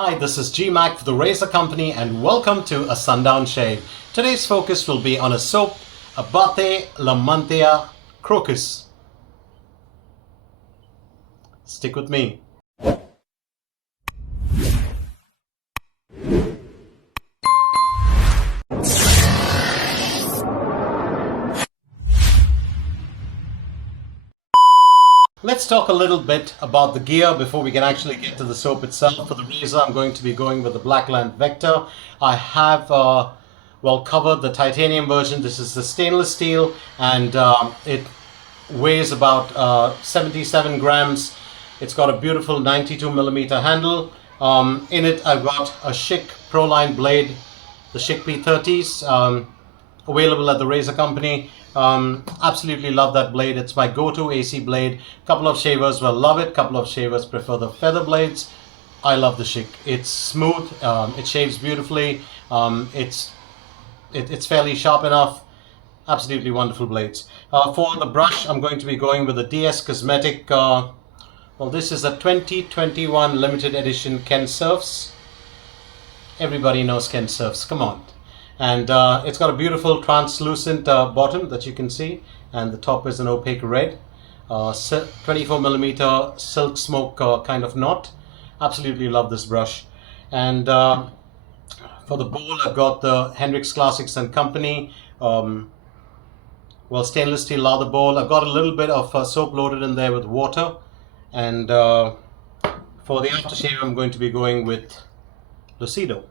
Hi, this is GMac for the Razor Company and welcome to a Sundown Shave. Today's focus will be on a soap, Abbate La Mantia Krokos. Stick with me. Let's talk a little bit about the gear before we can actually get to the soap itself. For the razor, I'm going to be going with the Blackland Vector. I have covered the titanium version. This is the stainless steel and it weighs about 77 grams. It's got a beautiful 92mm handle. In it, I've got a Schick Proline blade, the Schick P30s, available at the Razor Company. Absolutely love that blade. It's my go-to AC blade. Couple of shavers will love it. Couple of shavers prefer the feather blades. I love the Schick. It's smooth. It shaves beautifully. It's fairly sharp enough. Absolutely wonderful blades. For the brush, I'm going to be going with the DScosmetic. Well, this is a 2021 limited edition Ken Surfs. Everybody knows Ken Surfs. Come on. And it's got a beautiful translucent bottom that you can see, and the top is an opaque red. 24mm silk smoke kind of knot. Absolutely love this brush. And for the bowl, I've got the Hendrix Classics and Company stainless steel lather bowl. I've got a little bit of soap loaded in there with water. And for the aftershave, I'm going to be going with Lucido.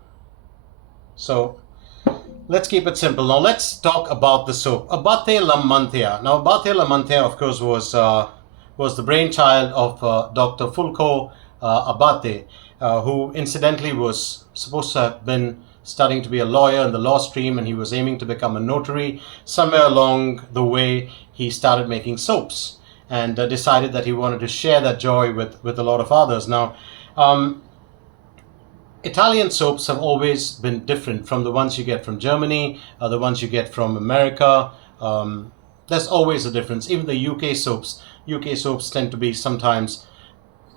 So let's keep it simple. Now let's talk about the soap. Abbate La Mantia. Now Abbate La Mantia, of course, was the brainchild of Dr. Fulco Abbate, who incidentally was supposed to have been studying to be a lawyer in the law stream, and he was aiming to become a notary. Somewhere along the way, he started making soaps and decided that he wanted to share that joy with a lot of others. Now, Italian soaps have always been different from the ones you get from Germany, the ones you get from America. There's always a difference. Even the UK soaps tend to be sometimes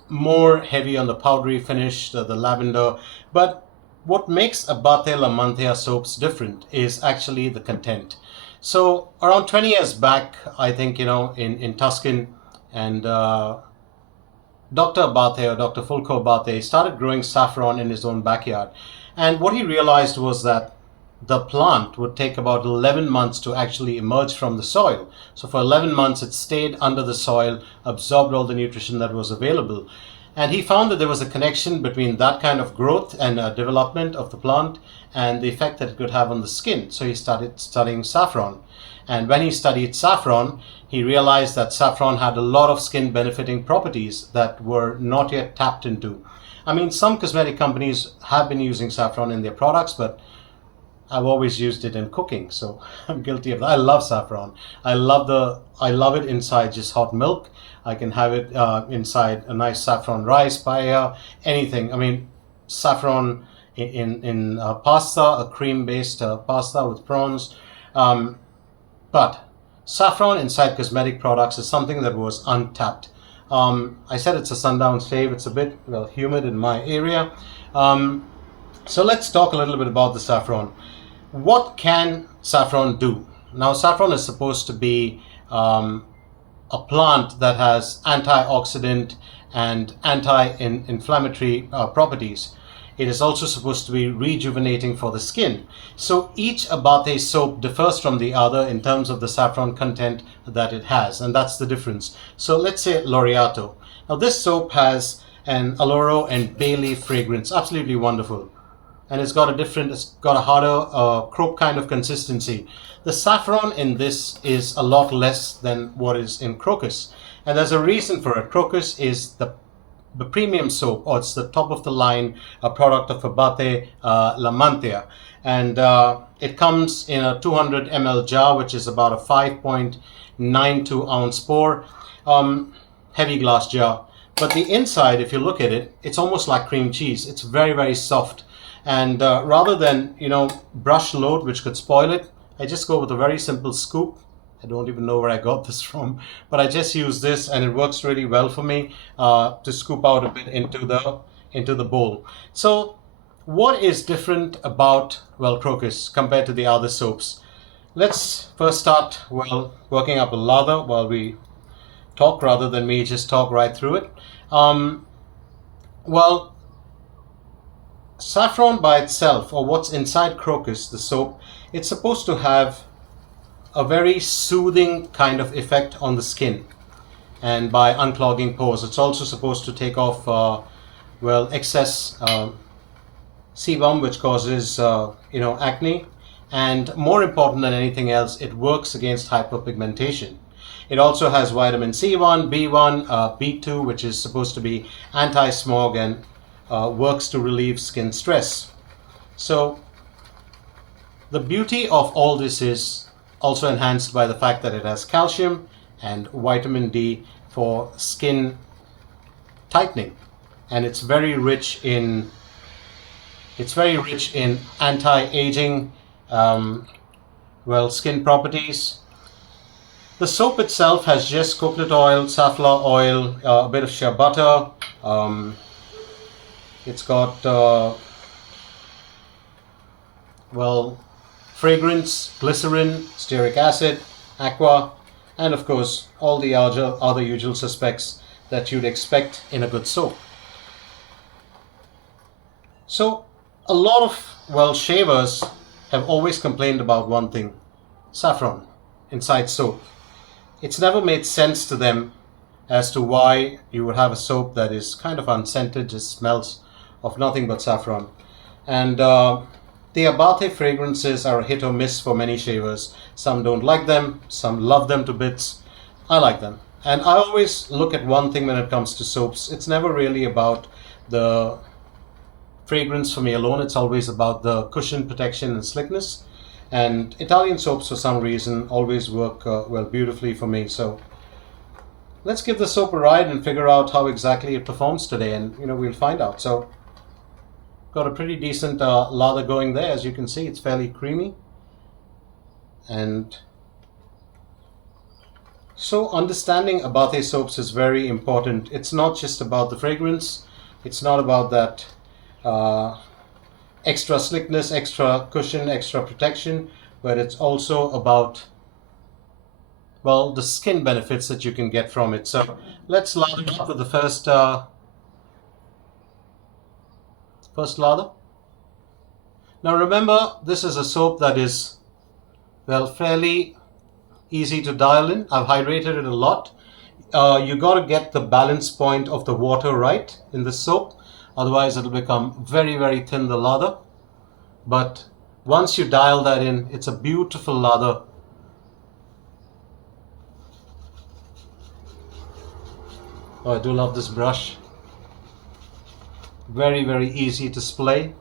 more heavy on the powdery finish, the lavender. But what makes Abbate La Mantia soaps different is actually the content. So around 20 years back, I think, in Tuscan, and Dr. Abbate, or Dr. Fulco Abbate, started growing saffron in his own backyard. And what he realized was that the plant would take about 11 months to actually emerge from the soil. So for 11 months, it stayed under the soil, absorbed all the nutrition that was available. And he found that there was a connection between that kind of growth and development of the plant and the effect that it could have on the skin. So he started studying saffron. And when he studied saffron, he realized that saffron had a lot of skin benefiting properties that were not yet tapped into. I mean, some cosmetic companies have been using saffron in their products, but I've always used it in cooking, so I'm guilty of that. I love saffron. I love it inside just hot milk. I can have it inside a nice saffron rice, paella, anything. I mean, saffron in pasta, a cream-based pasta with prawns. But saffron inside cosmetic products is something that was untapped. I said it's a sundown shave. It's a bit humid in my area. So let's talk a little bit about the saffron. What can saffron do? Now, saffron is supposed to be a plant that has antioxidant and anti-inflammatory properties. It is also supposed to be rejuvenating for the skin. So each Abbate soap differs from the other in terms of the saffron content that it has, and that's the difference. So let's say Laureato. Now this soap has an Aloro and bay leaf fragrance, absolutely wonderful. And it's got a harder crope kind of consistency. The saffron in this is a lot less than what is in Krokos. And there's a reason for it. Krokos is the premium soap, or it's the top of the line product of Abbate La Mantia. And it comes in a 200 ml jar, which is about a 5.92 ounce pour, heavy glass jar. But the inside, if you look at it, it's almost like cream cheese. It's very, very soft. And rather than, brush load, which could spoil it, I just go with a very simple scoop. I don't even know where I got this from, but I just use this and it works really well for me to scoop out a bit into the into the bowl. So what is different about, well, Krokos compared to the other soaps? Let's first start, well, working up a lather while we talk rather than me just talk right through it. Well, Saffron by itself, or what's inside Krokos, the soap, it's supposed to have a very soothing kind of effect on the skin, and by unclogging pores. It's also supposed to take off, well, excess sebum, which causes, acne. And more important than anything else, it works against hyperpigmentation. It also has vitamin C1, B1, B2, which is supposed to be anti-smog and works to relieve skin stress. So the beauty of all this is also enhanced by the fact that it has calcium and vitamin D for skin tightening, and it's very rich in anti-aging, skin properties. The soap itself has just coconut oil, safflower oil, a bit of shea butter. It's got fragrance, glycerin, stearic acid, aqua, and of course all the other usual suspects that you'd expect in a good soap. So a lot of, shavers have always complained about one thing: saffron inside soap. It's never made sense to them as to why you would have a soap that is kind of unscented, just smells of nothing but saffron. And the Abbate fragrances are a hit or miss for many shavers. Some don't like them, some love them to bits. I like them. And I always look at one thing when it comes to soaps. It's never really about the fragrance for me alone. It's always about the cushion, protection, and slickness. And Italian soaps, for some reason, always work beautifully for me. So let's give the soap a ride and figure out how exactly it performs today, and we'll find out. So got a pretty decent lather going there. As you can see, it's fairly creamy. And so understanding Abbate soaps is very important. It's not just about the fragrance. It's not about that extra slickness, extra cushion, extra protection, but it's also about, the skin benefits that you can get from it. So let's lather up with the first lather. Now remember, this is a soap that is, fairly easy to dial in. I've hydrated it a lot. You got to get the balance point of the water right in the soap. Otherwise it'll become very, very thin, the lather. But once you dial that in, it's a beautiful lather. Oh, I do love this brush. Very, very easy to splay.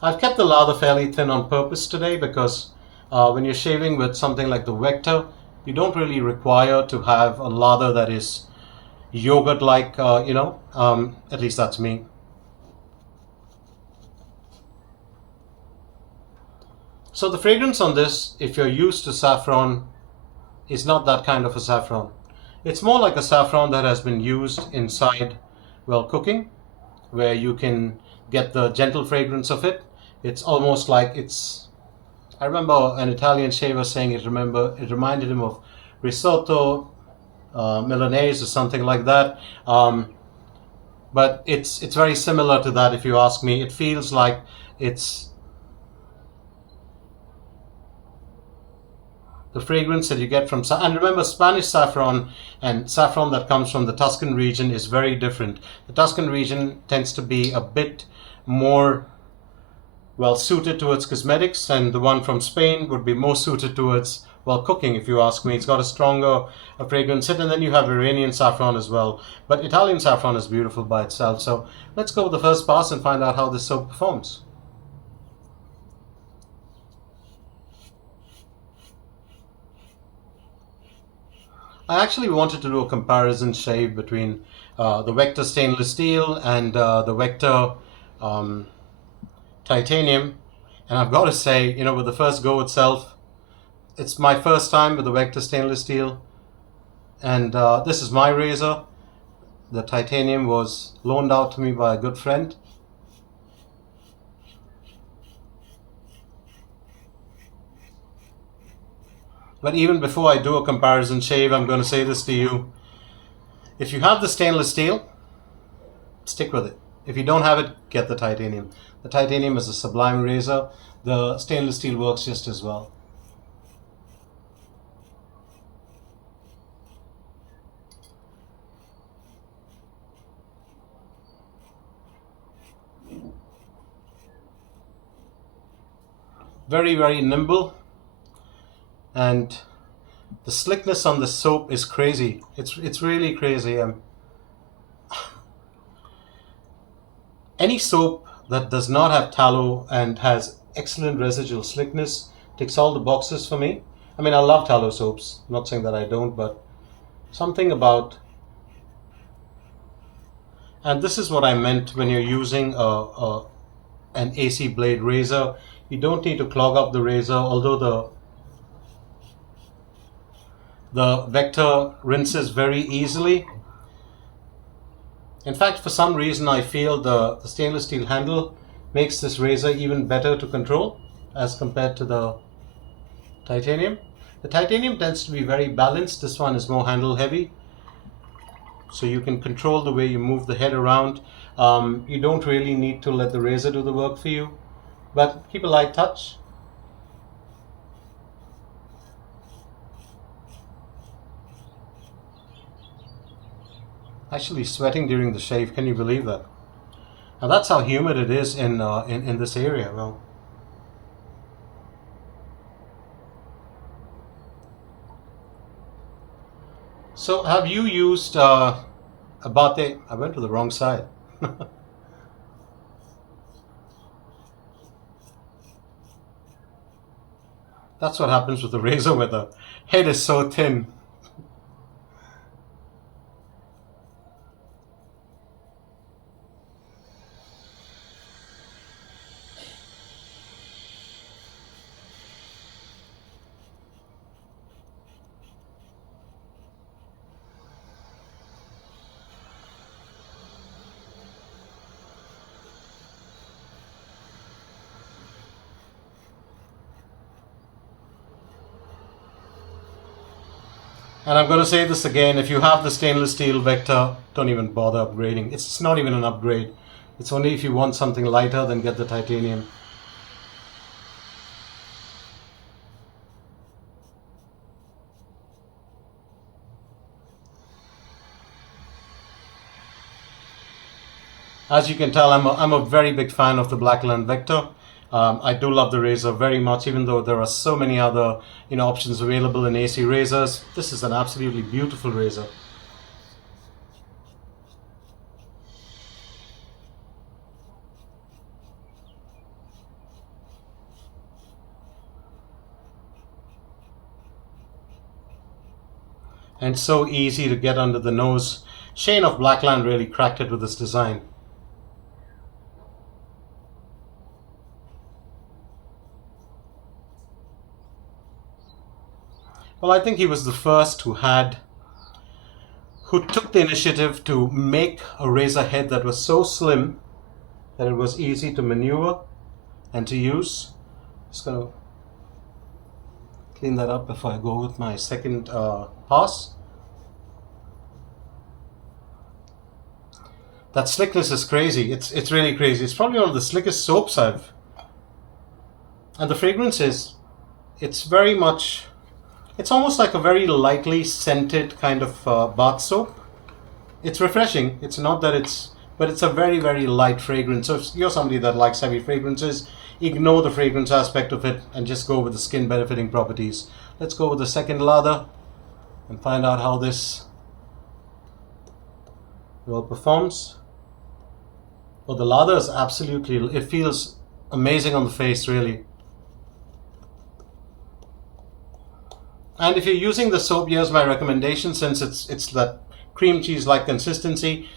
I've kept the lather fairly thin on purpose today because when you're shaving with something like the Vector, you don't really require to have a lather that is yogurt-like, at least that's me. So the fragrance on this, if you're used to saffron, is not that kind of a saffron. It's more like a saffron that has been used inside, cooking, where you can get the gentle fragrance of it. It's almost like I remember an Italian shaver saying it reminded him of risotto, Milanese or something like that. But it's very similar to that, if you ask me. It feels like it's the fragrance that you get from, and remember, Spanish saffron and saffron that comes from the Tuscan region is very different. The Tuscan region tends to be a bit more suited towards cosmetics, and the one from Spain would be more suited towards cooking, if you ask me. It's got a stronger fragrance hit, and then you have Iranian saffron as well. But Italian saffron is beautiful by itself. So let's go with the first pass and find out how this soap performs. I actually wanted to do a comparison shave between the Vector Stainless Steel and the Vector Titanium, and I've got to say, with the first go itself, it's my first time with the Vector Stainless Steel, and this is my razor. The titanium was loaned out to me by a good friend. But even before I do a comparison shave, I'm going to say this to you. If you have the stainless steel, stick with it. If you don't have it, get the titanium. The titanium is a sublime razor. The stainless steel works just as well. Very, very nimble. And the slickness on the soap is crazy. It's really crazy. Any soap that does not have tallow and has excellent residual slickness ticks all the boxes for me. I mean, I love tallow soaps. I'm not saying that I don't, but something about... And this is what I meant when you're using an AC blade razor. You don't need to clog up the razor, although the Vector rinses very easily. In fact, for some reason, I feel the stainless steel handle makes this razor even better to control as compared to the titanium. The titanium tends to be very balanced. This one is more handle heavy. So you can control the way you move the head around. You don't really need to let the razor do the work for you, but keep a light touch. Actually sweating during the shave, can you believe that? Now that's how humid it is in this area. Well, so have you used Abbate? I went to the wrong side. That's what happens with the razor when the head is so thin. And I'm going to say this again, if you have the stainless steel Vector, don't even bother upgrading. It's not even an upgrade. It's only if you want something lighter, then get the titanium. As you can tell, I'm a very big fan of the Blackland Vector. I do love the razor very much, even though there are so many other options available in AC razors. This is an absolutely beautiful razor. And so easy to get under the nose. Shane of Blackland really cracked it with this design. Well, I think he was the first who took the initiative to make a razor head that was so slim that it was easy to maneuver and to use. Just gonna clean that up before I go with my second pass. That slickness is crazy. It's really crazy. It's probably one of the slickest soaps I've... And the fragrance it's very much... It's almost like a very lightly scented kind of bath soap. It's refreshing. It's not that but it's a very, very light fragrance. So if you're somebody that likes heavy fragrances, ignore the fragrance aspect of it and just go with the skin benefiting properties. Let's go with the second lather and find out how this well performs. Well, the lather is absolutely, it feels amazing on the face, really. And if you're using the soap, here's my recommendation, since it's that cream cheese-like consistency,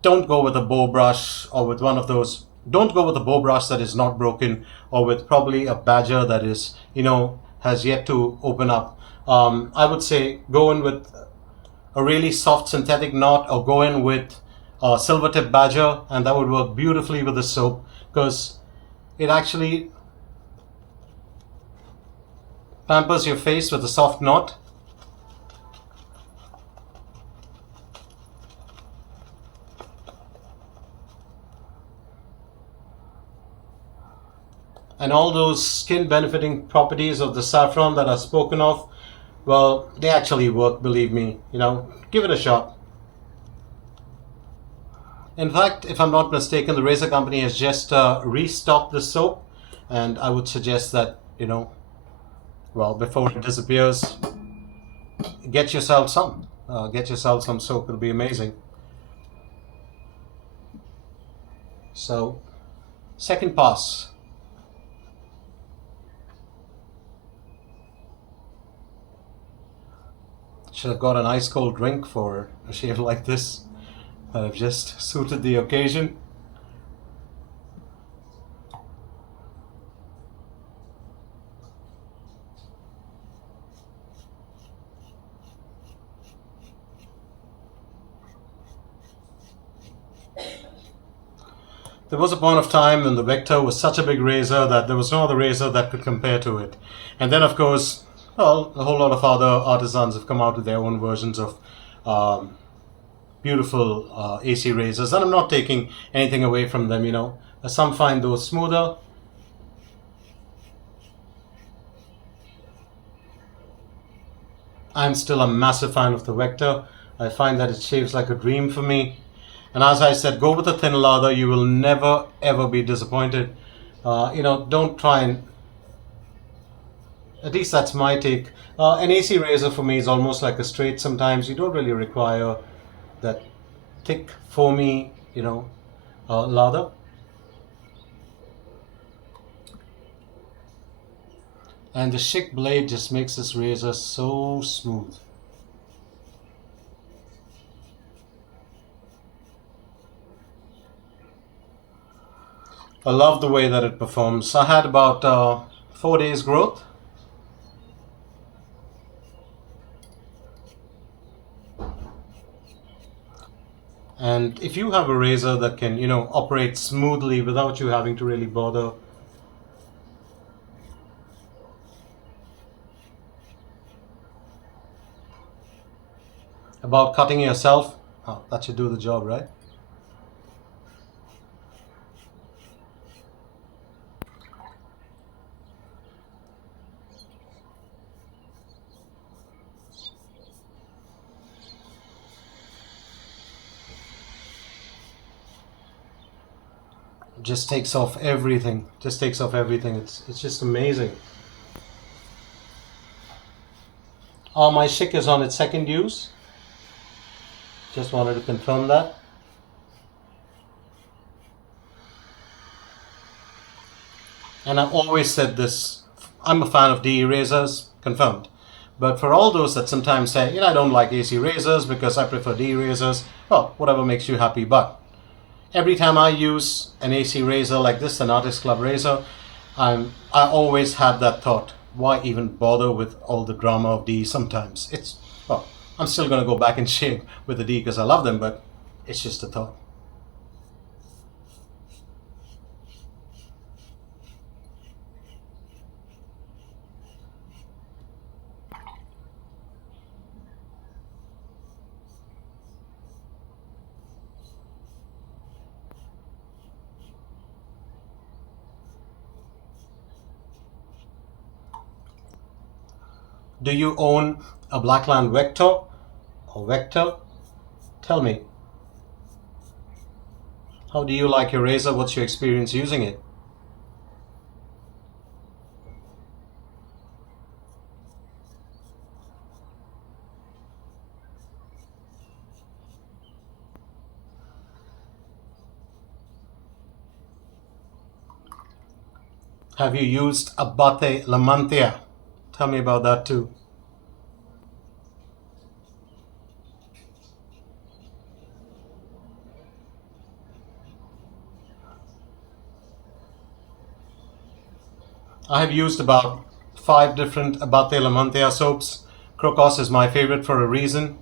don't go with a bow brush or with one of those. Don't go with a bow brush that is not broken, or with probably a badger that is, has yet to open up. I would say go in with a really soft synthetic knot, or go in with a silver tip badger, and that would work beautifully with the soap, because it actually pampers your face with a soft knot. And all those skin benefiting properties of the saffron that are spoken of, well, they actually work, believe me. Give it a shot. In fact, if I'm not mistaken, the razor company has just restocked the soap, and I would suggest that, well, before it disappears, get yourself some. Get yourself some soap. It'll be amazing. So, second pass. Should have got an ice cold drink for a shave like this. I've just suited the occasion. There was a point of time when the Vector was such a big razor that there was no other razor that could compare to it. And then, of course, well, a whole lot of other artisans have come out with their own versions of beautiful AC razors. And I'm not taking anything away from them, Some find those smoother. I'm still a massive fan of the Vector. I find that it shaves like a dream for me. And as I said, go with a thin lather. You will never ever be disappointed. Don't try and, at least that's my take. An AC razor for me is almost like a straight sometimes. You don't really require that thick, foamy, lather. And the Schick blade just makes this razor so smooth. I love the way that it performs. I had about 4 days growth. And if you have a razor that can, operate smoothly without you having to really bother about cutting yourself, that should do the job, right? Just takes off everything. Just takes off everything. It's just amazing. My Schick is on its second use. Just wanted to confirm that. And I've always said this, I'm a fan of DE razors, confirmed. But for all those that sometimes say, I don't like AC razors because I prefer DE razors, well, whatever makes you happy. But every time I use an AC razor like this, an Artist Club razor, I always have that thought, why even bother with all the drama of DE sometimes? I'm still going to go back and shave with the D because I love them, but it's just a thought. Do you own a Blackland Vector or Vector? Tell me. How do you like your razor? What's your experience using it? Have you used Abbate Y La Mantia? Tell me about that too. I have used about 5 different Abbate Y La Mantia soaps. Krokos is my favorite for a reason.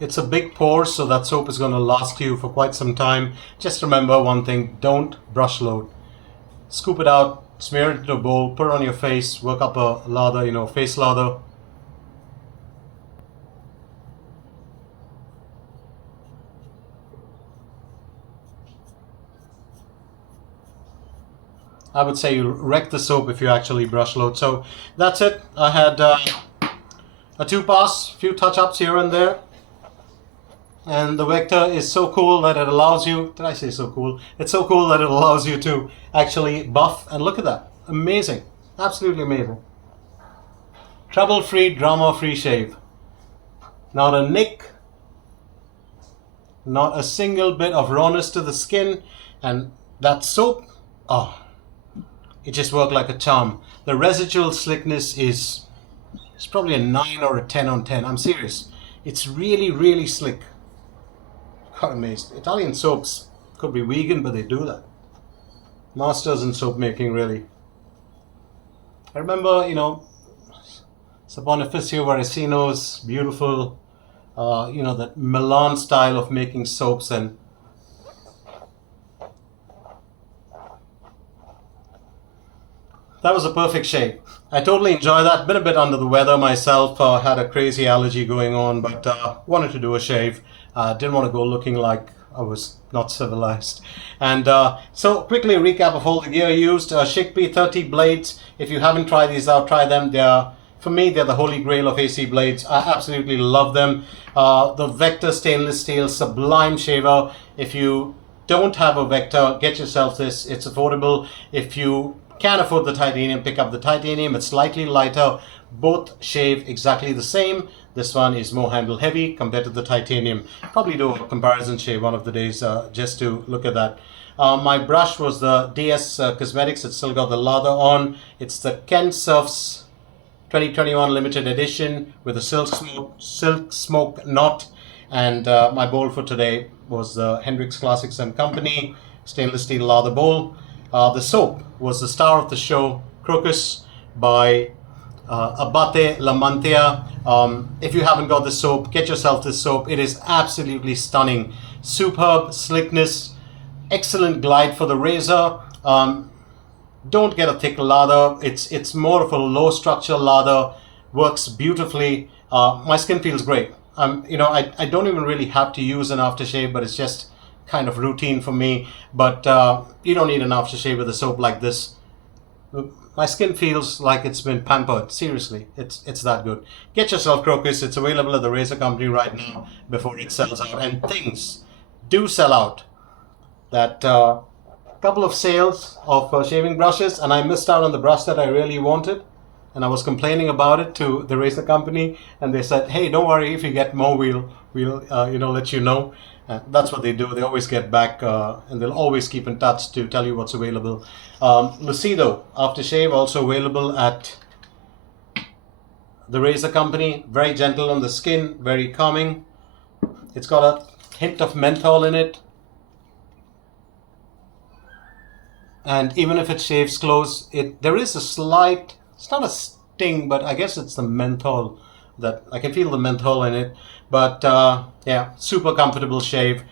It's a big pore, so that soap is going to last you for quite some time. Just remember one thing, don't brush load. Scoop it out, smear it into a bowl, put it on your face, work up a lather, you know, face lather. I would say you wreck the soap if you actually brush load. So that's it. I had a 2-pass, few touch-ups here and there. And the Vector is so cool that it allows you, did I say so cool? It's so cool that it allows you to actually buff. And look at that. Amazing. Absolutely amazing. Trouble-free, drama-free shave. Not a nick. Not a single bit of rawness to the skin. And that soap, oh, it just worked like a charm. The residual slickness is it's probably a 9 or a 10 on 10. I'm serious. It's really, really slick. God, amazed. Italian soaps could be vegan, but they do that. Masters in soap making, really. I remember, you know, Bonifacio Varesino's beautiful, you know, that Milan style of making soaps, and that was a perfect shave. I totally enjoy that. Been a bit under the weather myself. Had a crazy allergy going on, but wanted to do a shave. Didn't want to go looking like I was not civilized. And so quickly a recap of all the gear used. Schick P30 blades. If you haven't tried these out, try them. For me, they're the holy grail of AC blades. I absolutely love them. The Vector Stainless Steel Sublime Shaver. If you don't have a Vector, get yourself this. It's affordable. If you can't afford the titanium, pick up the titanium. It's slightly lighter. Both shave exactly the same. This one is more handle heavy compared to the titanium. Probably do a comparison shave one of the days just to look at that. My brush was the DScosmetics. It's still got the lather on. It's the Ken Surfs 2021 limited edition with a silk smoke knot. And my bowl for today was the Hendrix Classics & Company stainless steel lather bowl. The soap was the star of the show, Krokos by Abbate Y La Mantia. If you haven't got this soap, get yourself this soap. It is absolutely stunning. Superb slickness, excellent glide for the razor. Don't get a thick lather. It's more of a low structure lather. Works beautifully. My skin feels great. You know, I don't even really have to use an aftershave, but it's just kind of routine for me. But you don't need an aftershave with a soap like this. My skin feels like it's been pampered. Seriously, it's that good. Get yourself Krokos. It's available at the razor company right now before it sells out. And things do sell out. That couple of sales of shaving brushes, and I missed out on the brush that I really wanted. And I was complaining about it to the razor company, and they said, "Hey, don't worry. If you get more, we'll you know, let you know." That's what they do. They always get back, and they'll always keep in touch to tell you what's available. Lucido Aftershave also available at the razor company. Very gentle on the skin, very calming. It's got a hint of menthol in it. And even if it shaves close, there is a slight, it's not a sting, but I guess it's the menthol that I can feel the menthol in it. But yeah, super comfortable shave.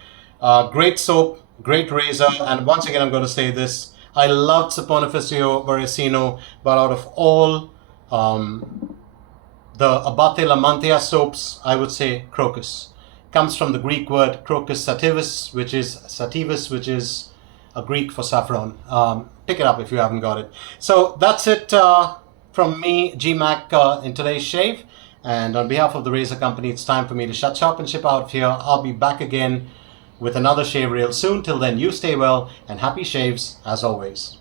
Great soap, great razor. And once again, I'm going to say this. I loved Bonifacio Varesino, but out of all the Abbate Y La Mantia soaps, I would say Krokos. Comes from the Greek word Krokos sativus, which is a Greek for saffron. Pick it up if you haven't got it. So that's it from me, GMac, in today's shave. And on behalf of the razor company, it's time for me to shut shop and ship out of here. I'll be back again with another shave reel soon. Till then, you stay well and happy shaves as always.